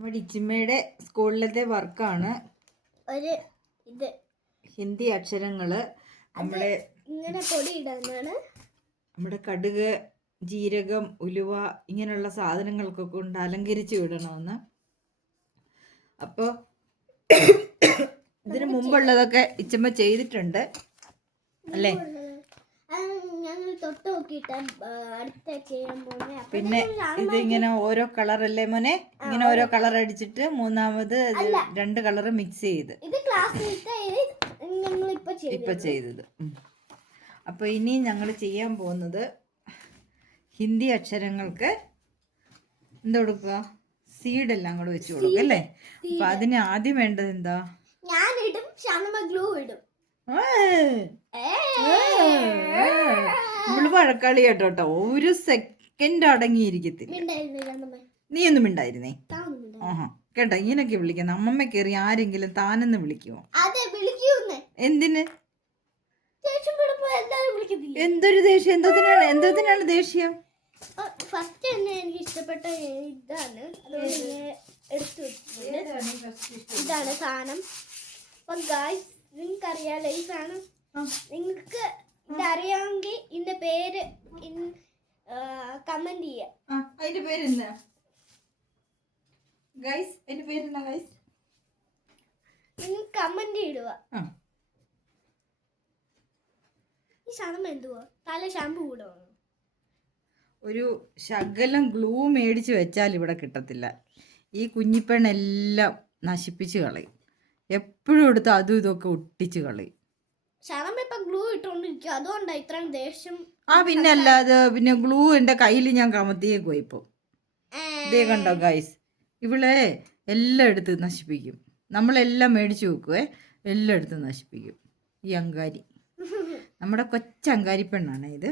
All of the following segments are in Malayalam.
നമ്മുടെ ഇച്ചിമ്മയുടെ സ്കൂളിലത്തെ വർക്കാണ് ഒരു ഇത് ഹിന്ദി അക്ഷരങ്ങള് നമ്മുടെ ഇങ്ങനെ പൊടി ഇടാനാണ്. നമ്മുടെ കടുക്, ജീരകം, ഉലുവ ഇങ്ങനെയുള്ള സാധനങ്ങൾക്കൊക്കെ കൊണ്ട് അലങ്കരിച്ച് വിടണമെന്ന്. അപ്പോൾ ഇതിനു മുമ്പുള്ളതൊക്കെ ഇച്ചമ്മ ചെയ്തിട്ടുണ്ട് അല്ലേ? ഞങ്ങൾ തൊട്ട് നോക്കിയിട്ട് അടുത്ത ചെയ്യാൻ പോകുന്നത്. പിന്നെ ഇത് ഇങ്ങനെ ഓരോ കളറല്ലേ മോനെ? ഇങ്ങനെ ഓരോ കളർ അടിച്ചിട്ട് മൂന്നാമത് 2 കളർ മിക്സ് ചെയ്ത് ഇപ്പൊ ചെയ്തത്. അപ്പൊ ഇനി ഞങ്ങൾ ചെയ്യാൻ പോകുന്നത് ഹിന്ദി അക്ഷരങ്ങൾക്ക് എന്താ കൊടുക്കുക? സീഡ് എല്ലാം കൂടെ വെച്ച് കൊടുക്കും അല്ലേ? അപ്പൊ അതിന് ആദ്യം വേണ്ടത് എന്താ? ഞാനിടും, ഗ്ലൂ ഇടും. നമ്മള് വഴക്കാളി കേട്ടോ, ഒരു സെക്കൻഡ് അടങ്ങിയിരിക്കത്തില്ല. നീ ഒന്നും മിണ്ടായിരുന്നേ? ആഹാ കേട്ടോ, ഇങ്ങനൊക്കെ വിളിക്കണം. അമ്മമ്മ കയറി ആരെങ്കിലും താനെന്ന് വിളിക്കുമോ? എന്തിന്? എന്തൊരു ദേഷ്യം? എന്തോത്തിനാണ് ദേഷ്യം? ഫസ്റ്റ് തന്നെ എനിക്ക് ഇഷ്ടപ്പെട്ട ഇതാണ്, എടുത്തു ഇതാണ് സാധനം. അപ്പൊ ഗായ്സ്, നിങ്ങൾക്ക് അറിയാലോ ഈ സാധനം. നിങ്ങൾക്ക് ഇതറിയാമെങ്കിൽ ഇതിന്റെ പേര് കമന്റ് ചെയ്യാം. അതിന്റെ പേരെന്താ ഗൈസ്? അതിന്റെ പേരെന്താ ഗൈസ്? നിങ്ങൾ കമന്റ് ഇടുക. ഈ സാധനം എന്തുവാ? തല ഷാമ്പു കൂടെ ഒരു ശകലം ഗ്ലൂ മേടിച്ച് വെച്ചാൽ ഇവിടെ കിട്ടത്തില്ല. ഈ കുഞ്ഞിപ്പെണ്ണെല്ലാം നശിപ്പിച്ച് കളയും. എപ്പോഴും എടുത്ത് അതും ഇതൊക്കെ ഒട്ടിച്ച് കളയും. ഗ്ലൂ ഇട്ടോണ്ടിരിക്കും, അതുകൊണ്ടാ ഇത്രയും ദേഷ്യം. പിന്നെ അല്ലാതെ പിന്നെ ഗ്ലൂ എൻ്റെ കയ്യിൽ ഞാൻ കമത്തിയേക്കോ ഇപ്പൊ. ഇതേ കണ്ടോ ഗൈസ്, ഇവളെ എല്ലാം എടുത്ത് നശിപ്പിക്കും. നമ്മളെല്ലാം മേടിച്ചു വെക്കുവേ, എല്ലാം എടുത്ത് നശിപ്പിക്കും. ഈ അങ്കാരി, നമ്മുടെ കൊച്ചങ്കാരി പെണ്ണാണ് ഇത്.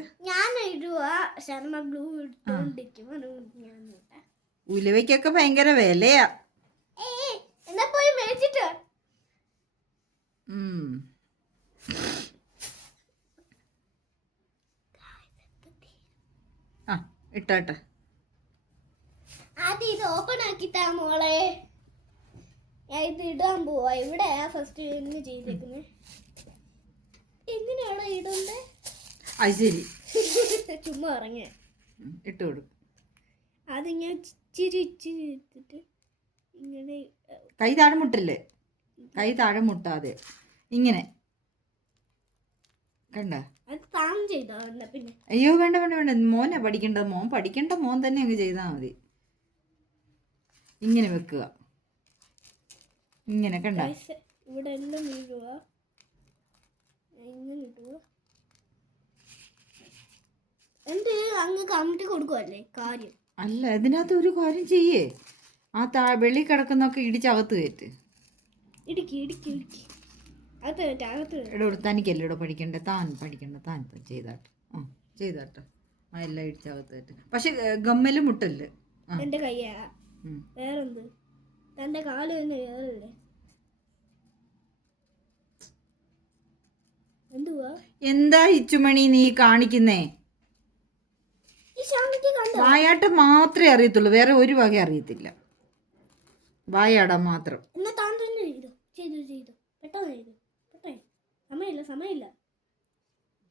ഉലുവയ്ക്കൊക്കെ ഭയങ്കര വിലയാ. ഇട്ടാട്ടെ. ആദ്യം ഇത് ഓപ്പൺ ആക്കിട്ടാ മോളെ. ഞാൻ ഇത് ഇടാൻ പോവാ. ഇവിടെ ഫസ്റ്റ് ഇന്ന് ചെയ്തേക്കുന്നത്. എങ്ങനെയാണോ ഇടുന്നത്? അത് ശരി, ചുമ്മാ ഇറങ്ങിയ ഇട്ട് കൊടുക്കും. അതിങ്ങനെ ഇച്ചിരി എടുത്തിട്ട് ഇങ്ങനെ കൈ താഴെ മുട്ടല്ലേ? കൈ താഴെ മുട്ടാതെ ഇങ്ങനെ കണ്ട. പിന്നെ അയ്യോ വേണ്ട വേണ്ട വേണ്ട, മോനാ പഠിക്കേണ്ടത്. മോൻ തന്നെ അങ്ങ് ചെയ്താൽ മതി. ഇങ്ങനെ വെക്കുക, ഇങ്ങനെ കണ്ട. ഇവിടെ എല്ലാം വീഴുക. ഇങ്ങനെ ഇടുക. എന്ത് അങ്ങ് കമത്തി കൊടുക്കുവല്ലേ കാര്യം? അല്ല, ഇതിനകത്ത് ഒരു കാര്യം ചെയ്യേ. ആ വെളി കിടക്കുന്നൊക്കെ ഇടിച്ചകത്ത് കയറ്റ്. തനിക്കല്ലോ പഠിക്കണ്ടേ? താൻ ചെയ്താട്ടെ. ചെയ്താട്ടെ. എല്ലാം ഇടിച്ചകത്ത് കയറ്റ്. പക്ഷെ ഗമ്മല് മുട്ടല്ലേ? എന്റെ കയ്യാ. വേറെന്ത്? തന്റെ കാല് തന്നെ വേറല്ലേ? എന്തുവാ? എന്താ ഇച്ചുമണി നീ കാണിക്കുന്നേ? വായാട്ടം മാത്രമേ അറിയത്തുള്ളൂ, വേറെ ഒരു വക അറിയത്തില്ല. വായാടാൻ മാത്രം.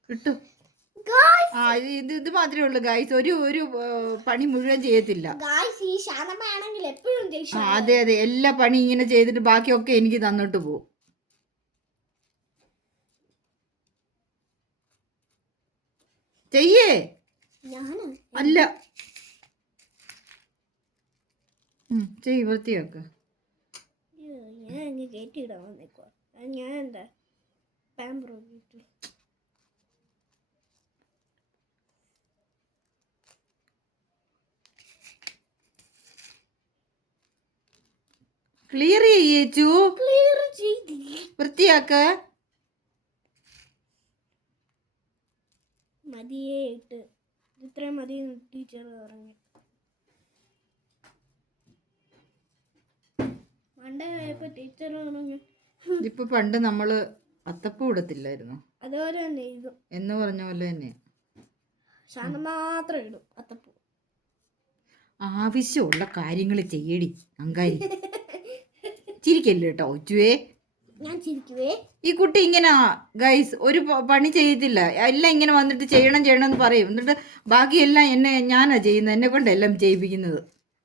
കിട്ടും. ഇത് മാത്രമേ ഉള്ളൂ ഗായ്സ്. ഒരു പണി മുഴുവൻ ചെയ്യത്തില്ല. അതെ അതെ, എല്ലാ പണി ഇങ്ങനെ ചെയ്തിട്ട് ബാക്കിയൊക്കെ എനിക്ക് തന്നിട്ട് പോകും. ചെയ്യേ അല്ല, ചെയ്, വൃത്തിയാക്ക. ക്ലിയർ ചെയ്യേച്ചു, വൃത്തിയാക്ക. മതിയേ ഇട്ട് ഇത്രയും മതി ടീച്ചർ പറഞ്ഞു. ടീച്ചർ പറഞ്ഞു ഇപ്പൊ പണ്ട് നമ്മള് അത്തപ്പൂ ഇടത്തില്ലായിരുന്നു, അതുപോലെ തന്നെ ഇതും എന്ന് പറഞ്ഞ പോലെ തന്നെ ശാന്തം മാത്രം ഇടും അത്തപ്പൂ. ആവശ്യമുള്ള കാര്യങ്ങൾ ചെയ്യടി അങ്കാരി. ചിരിക്കല്ലേ കേട്ടോ ഒച്ചുവേ. ഞാൻ ചിരിക്കുവേ. ഈ കുട്ടി ഇങ്ങനെ ഗൈസ് ഒരു പണി ചെയ്യത്തില്ല, എല്ലാം ഇങ്ങനെ വന്നിട്ട് ചെയ്യണം ചെയ്യണം എന്ന് പറയും, എന്നിട്ട് ബാക്കിയെല്ലാം ഞാനാ ചെയ്യുന്നത്, എന്നെ കൊണ്ട് എല്ലാം ചെയ്യിപ്പിക്കുന്നത്.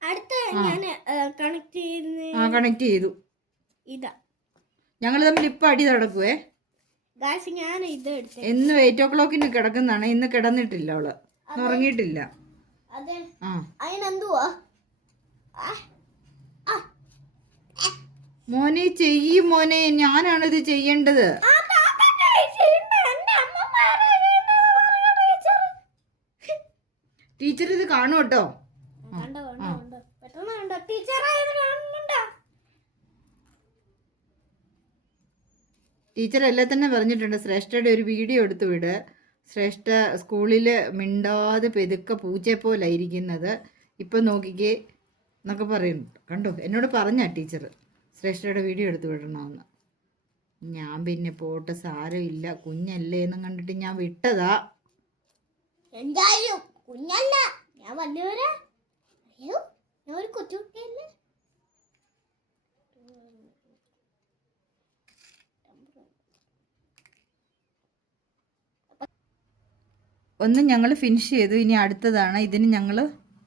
അടുത്ത ഞാൻ കണക്ട് ചെയ്യുന്ന കണക്ട് ചെയ്തു. ഇതാ ഞങ്ങൾ തമ്മിൽ ഇപ്പൊ അടി നടക്കുവേ. ഞാൻ ഇത് എടുത്തേ. എന്ന് 8 o'clock കിടക്കുന്നതാണ്, ഇന്ന് കിടന്നിട്ടില്ല, അവള് ഉറങ്ങിയിട്ടില്ല. അതെ. ആ അതിനെന്തുവാ മോനെ ചെയ്യും മോനെ, ഞാനാണ് ഇത് ചെയ്യേണ്ടത്. ടീച്ചർ ഇത് കാണും കേട്ടോ. ടീച്ചർ എല്ലാം തന്നെ പറഞ്ഞിട്ടുണ്ട്, ശ്രേഷ്ഠയുടെ ഒരു വീഡിയോ എടുത്തു വിട്, ശ്രേഷ്ഠ സ്കൂളിൽ മിണ്ടാതെ പെതുക്കെ പൂച്ചയെ പോലെ ഇരിക്കുന്നത്, ഇപ്പം നോക്കിക്കേ എന്നൊക്കെ പറയുന്നുണ്ട്. കണ്ടോ, എന്നോട് പറഞ്ഞ ടീച്ചർ ശ്രേഷ്ഠയുടെ വീഡിയോ എടുത്തു വിടണമെന്ന്. ഞാൻ പിന്നെ പോട്ടെ സാരമില്ല കുഞ്ഞല്ലേ എന്നും കണ്ടിട്ട് ഞാൻ വിട്ടതാ. എന്തായാലും കുഞ്ഞല്ല, ഞാൻ വല്ലവരാ. അയ്യോ, ഞാൻ ഒരു കൊച്ചുകുട്ടിയല്ലേ. ഒന്ന് ഞങ്ങൾ ഫിനിഷ് ചെയ്തു, ഇനി അടുത്തതാണ്. ഇതിന് ഞങ്ങൾ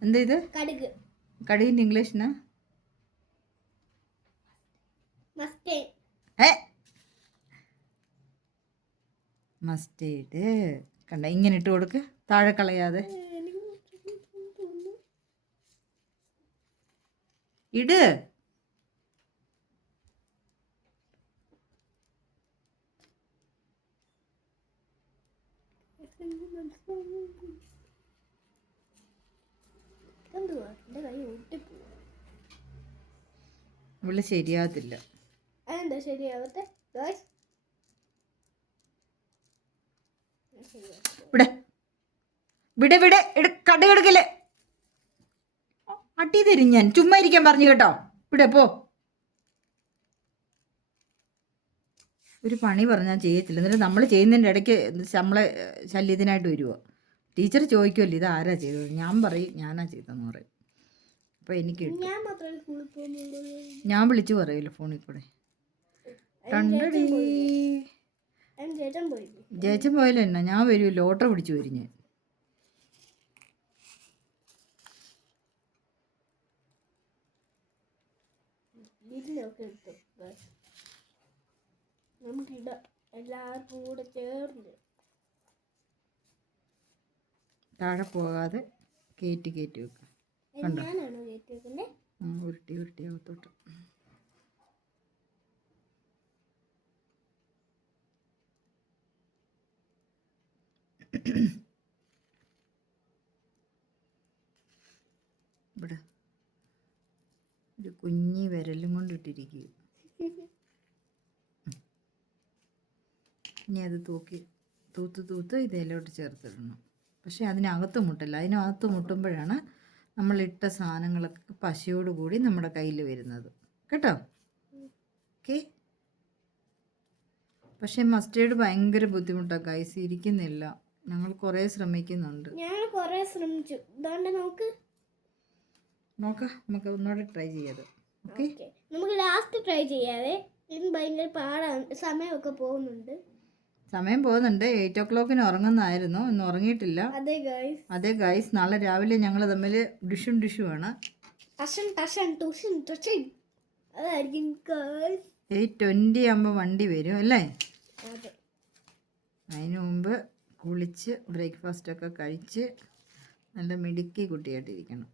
എന്താ ഇത്? കടുക്. കടുകിൻ്റെ ഇംഗ്ലീഷിന് മസ്റ്റേഡ്. കണ്ട, ഇങ്ങനെ ഇട്ട് കൊടുക്ക്, താഴെ കളയാതെ ഇട്. ഇവിടെ ശരിയാകത്തില്ല. അതെന്താ ശരിയാവട്ടെ? വിടെ വിടെ വിടെ കടുകടുക്കല്ലേ, അട്ടി തരും ഞാൻ. ചുമ്മാ ഇരിക്കാൻ പറഞ്ഞു കേട്ടോ. ഇവിടെ പോ. ഒരു പണി പറഞ്ഞാൽ ചെയ്യത്തില്ല, എന്നിട്ട് നമ്മൾ ചെയ്യുന്നതിൻ്റെ ഇടയ്ക്ക് നമ്മളെ ശല്യത്തിനായിട്ട് വരുമോ. ടീച്ചർ ചോദിക്കുമല്ലോ ഇത് ആരാ ചെയ്തത്, ഞാൻ പറയും ഞാനാ ചെയ്തതെന്ന് പറയും. അപ്പോൾ എനിക്ക് ഞാൻ വിളിച്ചു പറയൂല്ലോ ഫോണിൽ കൂടെ. കണ്ടടി ജേച്ചൻ പോയാലും എന്നാ, ഞാൻ വരുമല്ലോ, ഓട്ടോ പിടിച്ചു വരും ഞാൻ. എല്ലാവർക്കും കൂടെ ചേർന്ന് താഴെ പോകാതെ കയറ്റി കയറ്റി വെക്കാം. കണ്ടോ, ഞാനാണോ കയറ്റി വെക്കുന്നത്? ഉരുട്ടി ഉരുട്ടി അകത്തോട്ട്. ഇവിടെ ഒരു കുഞ്ഞി വിരലും കൊണ്ടിട്ടിരിക്കുക. ഇനി അത് തൂത്ത് ഇതിലോട്ട് ചേർത്തിടണം. പക്ഷേ അതിനകത്ത് മുട്ടല്ല, അതിനകത്ത് മുട്ടുമ്പോഴാണ് നമ്മളിട്ട സാധനങ്ങളൊക്കെ പശയോടുകൂടി നമ്മുടെ കയ്യിൽ വരുന്നത് കേട്ടോ. ഓക്കെ. പക്ഷേ മസ്റ്റേർഡ് ഭയങ്കര ബുദ്ധിമുട്ടാണ് ഗൈസ്, ഇരിക്കുന്നില്ല. ഞങ്ങൾ കുറേ ശ്രമിക്കുന്നുണ്ട്. ഞാൻ കുറേ ശ്രമിച്ചു. നോക്കാം, നമുക്ക് ഒന്നുകൂടെ ട്രൈ ചെയ്യാതെ. ഓക്കെ, നമുക്ക് ലാസ്റ്റ് ട്രൈ ചെയ്യാതെ. ഇത് ഭയങ്കര പാടാണ്, സമയമൊക്കെ പോകുന്നുണ്ട്. സമയം പോകുന്നുണ്ട്. 8 o'clock ഉറങ്ങുന്നതായിരുന്നു, ഇന്ന് ഉറങ്ങിയിട്ടില്ല. അതെ ഗൈസ്, നാളെ രാവിലെ ഞങ്ങൾ തമ്മിൽ ഡിഷുമാണ്. 8:20 ആകുമ്പോൾ വണ്ടി വരും അല്ലേ. അതിന് മുമ്പ് കുളിച്ച് ബ്രേക്ക്ഫാസ്റ്റൊക്കെ കഴിച്ച് നല്ല മിടുക്കി കുട്ടിയായിട്ടിരിക്കണം.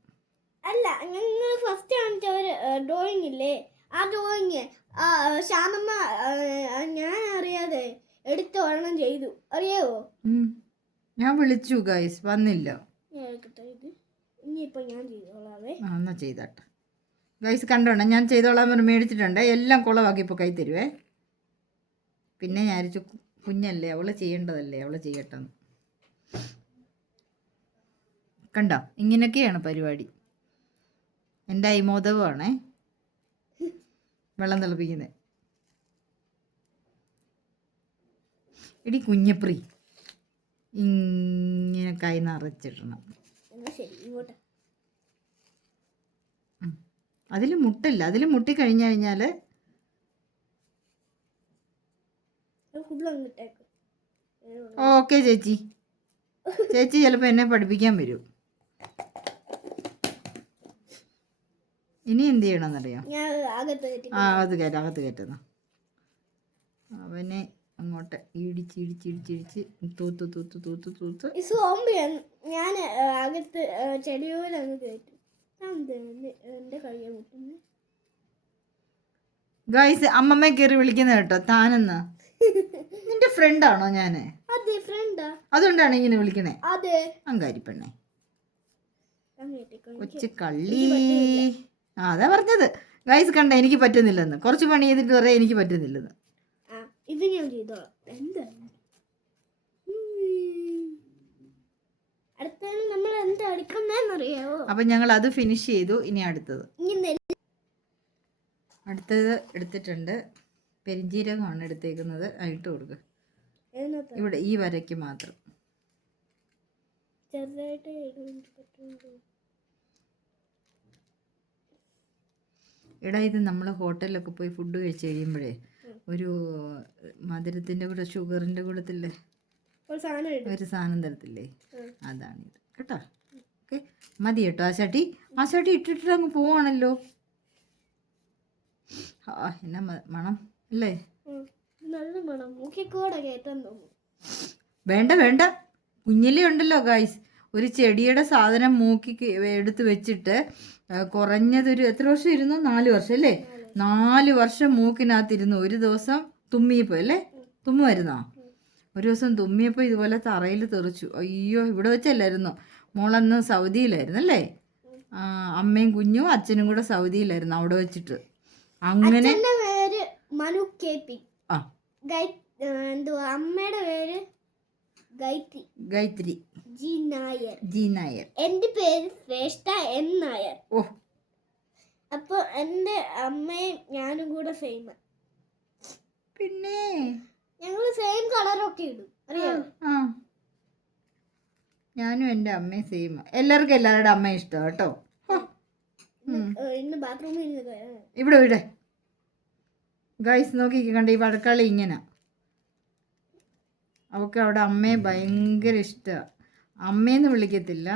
അല്ല, ഞങ്ങൾ ഫസ്റ്റ് കാണിച്ച ഒരു ഡ്രോയിങ് ഇല്ലേ, ആ ഡ്രോയിങ് ശാന്തമ്മ ഞാൻ അറിയാതെ എടുത്ത് ഒരെണ്ണം ചെയ്തു, അറിയാവോ? ഞാൻ വിളിച്ചു ഗൈസ്, വന്നില്ല. ഇനിയിപ്പോൾ ഞാൻ ചെയ്തോളാവേ. എന്നാ ചെയ്താട്ടെ ഗൈസ്. കണ്ടോണം, ഞാൻ ചെയ്തോളാൻ പറഞ്ഞ് മേടിച്ചിട്ടുണ്ട്, എല്ലാം കുളവാക്കി ഇപ്പോൾ കൈ തരുവേ. പിന്നെ ഞാൻ വിചാരിച്ചു കുഞ്ഞല്ലേ, അവള് ചെയ്യേണ്ടതല്ലേ, അവള് ചെയ്യട്ടെ. കണ്ടോ, ഇങ്ങനെയൊക്കെയാണ് പരിപാടി. എൻ്റെ അയ്മോദകമാണേ വെള്ളം തിളപ്പിക്കുന്നത്. എടി കുഞ്ഞപ്രി, ഇങ്ങനെ കൈ നിറച്ചിടണം. അതിൽ മുട്ടില്ല. അതിൽ മുട്ടി കഴിഞ്ഞു കഴിഞ്ഞാൽ ഫുള്ള് അങ്ങോട്ടേക്ക്. ഓക്കെ ചേച്ചി. ചേച്ചി ചിലപ്പോൾ എന്നെ പഠിപ്പിക്കാൻ വരും. ഇനി എന്ത് ചെയ്യണമെന്നറിയാം? ഞാൻ അകത്ത് കയറ്റി. അകത്ത് കയറ്റുന്ന അവനെ അങ്ങോട്ട് ഇടിച്ച് തൂത്ത് ഈ സോംബി ഞാൻ അകത്ത് ചെടിയോട് അങ്ങ് കയറ്റും. എന്റെ കഴിയാ മുട്ടുന്നു. ഗൈസ് അമ്മമ്മ കയറി വിളിക്കുന്ന കേട്ടോ താനെന്ന്. നിന്റെ ഫ്രണ്ടാണോ ഞാന്? അതെ ഫ്രണ്ടാ. അതുകൊണ്ടാണ് ഇങ്ങനെ വിളിക്കണേ. അതെ അങ്കാരിപ്പെണ്ണേ, കൊച്ചു കള്ളി. അതാ പറഞ്ഞത് ഗൈസ്. കണ്ട എനിക്ക് പറ്റുന്നില്ലെന്ന്. കുറച്ച് പണി ചെയ്തിട്ട് പറയാം എനിക്ക് പറ്റുന്നില്ലെന്ന്. ഇത് ഞാൻ ചെയ്തോളാം. എന്താ അടുത്ത നമ്മൾ എന്താ എടുക്കുന്നറിയാവോ? അപ്പൊ ഞങ്ങൾ അത് ഫിനിഷ് ചെയ്തു. ഇനി അടുത്തത് എടുത്തിട്ടുണ്ട്. പെരിഞ്ജീരകമാണ് എടുത്തേക്കുന്നത്. ഇട്ട് കൊടുക്കുക ഇവിടെ ഈ വരയ്ക്ക് മാത്രം. ചെറുതായിട്ട് എടാ ഇത് നമ്മൾ ഹോട്ടലിലൊക്കെ പോയി ഫുഡ് കഴിച്ച് കഴിയുമ്പോഴേ ഒരു മധുരത്തിൻ്റെ കൂടെ ഷുഗറിൻ്റെ കൂടത്തില്ലേ ഒരു സാധനം തരത്തില്ലേ, അതാണിത് കേട്ടോ. ഓക്കെ മതി കേട്ടോ. ആ ചട്ടി ഇട്ടിട്ട് അങ്ങ് പോവാണല്ലോ. എന്നാ മണം അല്ലേ? നല്ല മണം. മൂക്കിക്കൂടെ കേട്ടാൻ തോന്നുന്നു. വേണ്ട കുഞ്ഞിലേ ഉണ്ടല്ലോ ഗൈസ്, ഒരു ചെടിയുടെ സാധനം മൂക്കി എടുത്ത് വെച്ചിട്ട് കുറഞ്ഞതൊരു എത്ര വർഷം ഇരുന്നു? 4 വർഷം അല്ലേ? 4 വർഷം മൂക്കിനകത്തിരുന്നു. ഒരു ദിവസം തുമ്മിയപ്പോൾ അല്ലേ? തുമ്മുമായിരുന്നോ? ഒരു ദിവസം തുമ്മിയപ്പോൾ ഇതുപോലെ തറയിൽ തെറിച്ചു. അയ്യോ, ഇവിടെ വെച്ചല്ലായിരുന്നു. മോളന്ന് സൗദിയിലായിരുന്നു അല്ലേ? അമ്മയും കുഞ്ഞും അച്ഛനും കൂടെ സൗദിയിലായിരുന്നു. അവിടെ വെച്ചിട്ട് അങ്ങനെ മനു കേപി. അമ്മയുടെ പേര് ഗൈത്രി ജി നായർ. എന്റെ പേര് ശ്രേഷ്ഠ എൻ നായർ. അപ്പൊ എന്റെ അമ്മയും ഞാനും കൂടെ സെയിം. പിന്നെ ഞങ്ങള് സെയിം കളറൊക്കെ ഇടും അറിയാം. ഞാനും എൻ്റെ അമ്മയും സെയിം. എല്ലാവർക്കും എല്ലാവരുടെ അമ്മ ഇഷ്ടം കേട്ടോ. ഇന്ന് ബാത്റൂമിൽ ഇവിടെ ഗൈസ് നോക്കി കണ്ട ഈ വടക്കാളി ഇങ്ങനെ. അവൾക്ക് അവിടെ അമ്മയെ ഭയങ്കര ഇഷ്ടമാണ്. അമ്മയെന്ന് വിളിക്കത്തില്ല,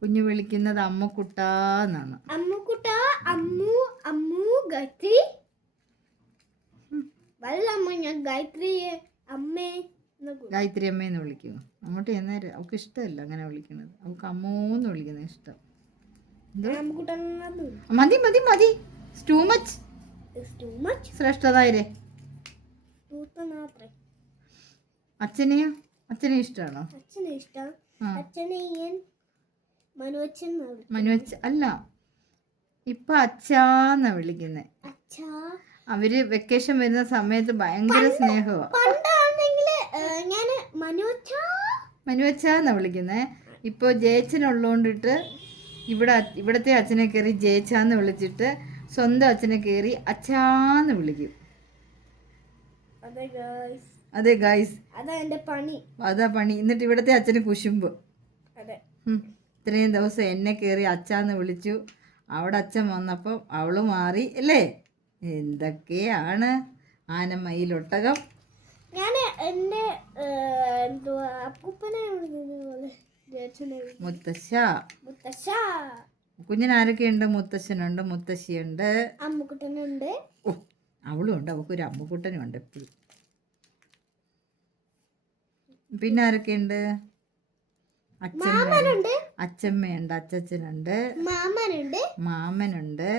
കുഞ്ഞു വിളിക്കുന്നത് അമ്മക്കുട്ടാന്നാണ്. അമ്മുക്കുട്ട, അമ്മു, അമ്മു, ഗായത്രി. വല്ല അമ്മ ഞാൻ ഗായത്രിയെ അമ്മേ ഗായത്രി അമ്മയെന്ന് വിളിക്കും. അങ്ങോട്ട് ചെന്നേരം അവൾക്ക് ഇഷ്ടമല്ല അങ്ങനെ വിളിക്കുന്നത്. അവൾക്ക് അമ്മൂന്ന് വിളിക്കുന്നത് ഇഷ്ടം. മതി ടൂ മച്ച് ശ്രേഷ്ഠതായിരേ. അച്ഛനെ ഇഷ്ടമാണോ? അച്ഛനെ ഇഷ്ടം. അച്ഛനെ മനുവച്ച അല്ല, ഇപ്പൊ അച്ഛാന്നാ വിളിക്കുന്നേ. അവര് വെക്കേഷൻ വരുന്ന സമയത്ത് ഭയങ്കര സ്നേഹമാണ്. മനുവച്ചാന്നാ വിളിക്കുന്നേ. ഇപ്പൊ ജയച്ചനുള്ളോണ്ടിട്ട് ഇവിടത്തെ അച്ഛനെ കയറി ജയച്ചാന്ന് വിളിച്ചിട്ട് സ്വന്തം അച്ഛനെ കയറി അച്ഛാന്ന് വിളിക്കും. അതെ ഗായ്സ്, അതാ പണി. എന്നിട്ട് ഇവിടത്തെ അച്ഛന് കുശുമ്പ്. ഇത്രയും ദിവസം എന്നെ കയറി അച്ഛാന്ന് വിളിച്ചു, അവിടെ അച്ഛൻ വന്നപ്പോൾ അവള് മാറി അല്ലേ? എന്തൊക്കെയാണ് ആനമയിലൊട്ടകം. ഞാൻ എൻ്റെ മുത്തശ്ശ. കുഞ്ഞിനാരൊക്കെയുണ്ട്? മുത്തശ്ശനുണ്ട്, മുത്തശ്ശിയുണ്ട്, അമ്മുക്കുട്ടനുണ്ട്. അവളും ഉണ്ട്. അവൾക്കൊരു അമ്മുക്കുട്ടനും ഉണ്ട് എപ്പോഴും. പിന്നെ ആരൊക്കെയുണ്ട്? അച്ഛമ്മയുണ്ട്, അച്ഛച്ചനുണ്ട്, മാമനുണ്ട്,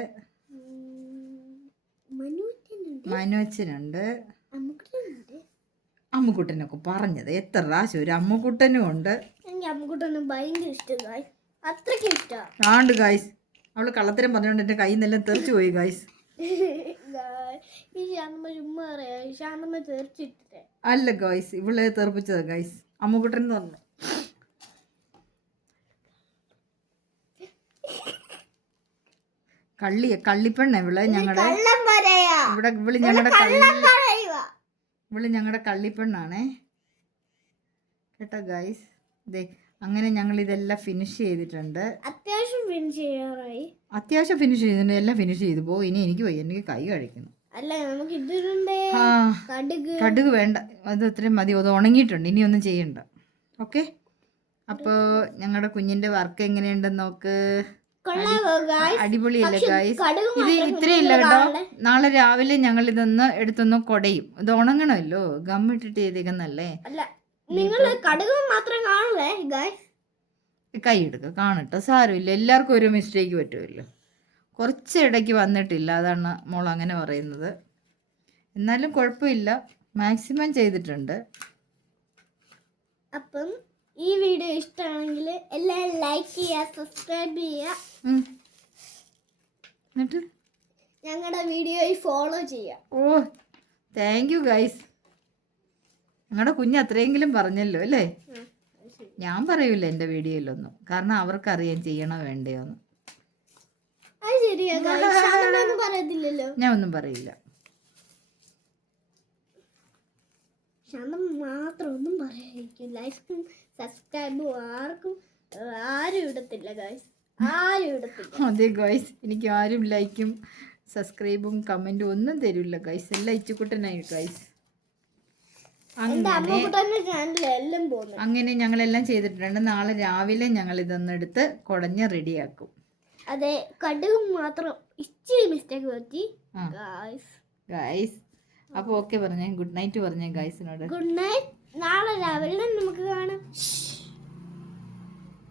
മനുവച്ചനുണ്ട്, അമ്മുക്കുട്ടനൊക്കെ പറഞ്ഞത് എത്ര പ്രാവശ്യം. ഒരു അമ്മുക്കുട്ടനും ഉണ്ട്. എനിക്ക് അമ്മുക്കുട്ടനും ഭയങ്കര ഇഷ്ടമായി. അത്രയ്ക്ക് ഇഷ്ടമാണ്. ആണ്ട് ഗായ്സ്, അവള് കള്ളത്തരം പറഞ്ഞുകൊണ്ട് എൻ്റെ കയ്യിൽ നിന്നെല്ലാം തെറിച്ചു പോയി ഗായ്സ്. അല്ല ഗായ്സ്, ഇവളെ തെറിപ്പിച്ചത് ഗായ്സ്. അമ്മുക്കുട്ടൻ എന്ന് പറഞ്ഞു. കള്ളിപ്പെണ്ണ ഇവളെ ഞങ്ങളുടെ ഇവിടെ. ഇവള് ഞങ്ങളുടെ കള്ളിപ്പെണ്ണാണേ കേട്ടോ ഗായ്സ്. ദേ അങ്ങനെ ഞങ്ങൾ ഇതെല്ലാം ഫിനിഷ് ചെയ്തിട്ടുണ്ട്. അത്യാവശ്യം ഫിനിഷ് ചെയ്യാറായി. അത്യാവശ്യം ഫിനിഷ് ചെയ്തിട്ടുണ്ട്, എല്ലാം ഫിനിഷ് ചെയ്തു പോകും. ഇനി എനിക്ക് വയ്യ, എനിക്ക് കൈ കഴിക്കണം. അല്ല നമുക്ക് ഇതിലുണ്ടേ ആ കടുക്. കടുക് വേണ്ട, അത് അത്രയും മതി, അത് ഉണങ്ങിയിട്ടുണ്ട്, ഇനി ഒന്നും ചെയ്യണ്ട. ഓക്കെ, അപ്പോൾ ഞങ്ങളുടെ കുഞ്ഞിൻ്റെ വർക്ക് എങ്ങനെയുണ്ടെന്ന് നോക്ക്. കൊള്ളാമോ guys? അടിപൊളിയല്ലേ പക്ഷെ ഗായ്സ്? കടുക് ഇത് മാത്രം ഇത്രയില്ല കുഞ്ഞിന്റെ കേട്ടോ. കാണണേ. നാളെ രാവിലെ ഞങ്ങൾ ഇതൊന്ന് എടുത്തൊന്ന് കുടയും. ഇത് ഉണങ്ങണമല്ലോ, ഗമ്മിട്ടിട്ട് ചെയ്തേക്കുന്നല്ലേ. അല്ല നിങ്ങൾ കടുക് മാത്രം കാണല്ലേ ഗായ്സ്? കൈ എടുക്കുക, കാണട്ടോ, സാരമില്ല, എല്ലാവർക്കും ഒരു മിസ്റ്റേക്ക് പറ്റുമല്ലോ. കുറച്ച് ഇടയ്ക്ക് വന്നിട്ടില്ല, അതാണ് മോൾ അങ്ങനെ പറയുന്നത്. എന്നാലും കുഴപ്പമില്ല, മാക്സിമം ചെയ്തിട്ടുണ്ട്. അപ്പം ഈ വീഡിയോ ഇഷ്ടമാണെങ്കിൽ എല്ലാവരും ലൈക്ക് ചെയ്യുക, സബ്സ്ക്രൈബ് ചെയ്യുക, എന്നിട്ട് ഞങ്ങളുടെ വീഡിയോയിൽ ഫോളോ ചെയ്യുക. ഓ താങ്ക് യു ഗൈസ്. ഞങ്ങളുടെ കുഞ്ഞ് അത്രയെങ്കിലും പറഞ്ഞല്ലോ അല്ലേ. ഞാൻ പറയൂല എൻ്റെ വീഡിയോയിലൊന്നും, കാരണം അവർക്കറിയാൻ ചെയ്യണോ വേണ്ടയോന്ന്. അത് ശരിയാ guys. ശാന്തമ്മ പറയത്തില്ലല്ലോ. ഞാൻ ഒന്നും പറയില്ല. ശാന്തമ്മ മാത്രം ഒന്നും പറയാതിരിക്കും. ലൈക്കും സബ്സ്ക്രൈബും ആരും ഇടത്തില്ല ഗൈസ്, ആരും ഇടത്തില്ല. അതെ ഗൈസ്, എനിക്ക് ആരും ലൈക്കും സബ്സ്ക്രൈബും കമൻറ്റും ഒന്നും തരില്ല ഗൈസ്, എല്ലാം ഇച്ചുക്കുട്ടനായി ഗൈസ്. എന്റെ അമ്മക്കുട്ടന്റെ ചാനലിൽ എല്ലാം പോകുന്നു. അങ്ങനെ ഞങ്ങളെല്ലാം ചെയ്തിട്ടുണ്ട്. നാളെ രാവിലെ ഞങ്ങൾ ഇതൊന്നെടുത്ത് കുടഞ്ഞ് റെഡിയാക്കും. അതെ, കടുക് മാത്രം ഇച്ചിരി മിസ്റ്റേക്ക് പറ്റി ആ ഗൈസ്. ഗൈസ്, അപ്പോൾ ഓക്കെ പറഞ്ഞേ, ഗുഡ് നൈറ്റ് പറഞ്ഞേ ഗൈസിനോട്. Good night. നാളെ രാവിലെ നമുക്ക് കാണാം.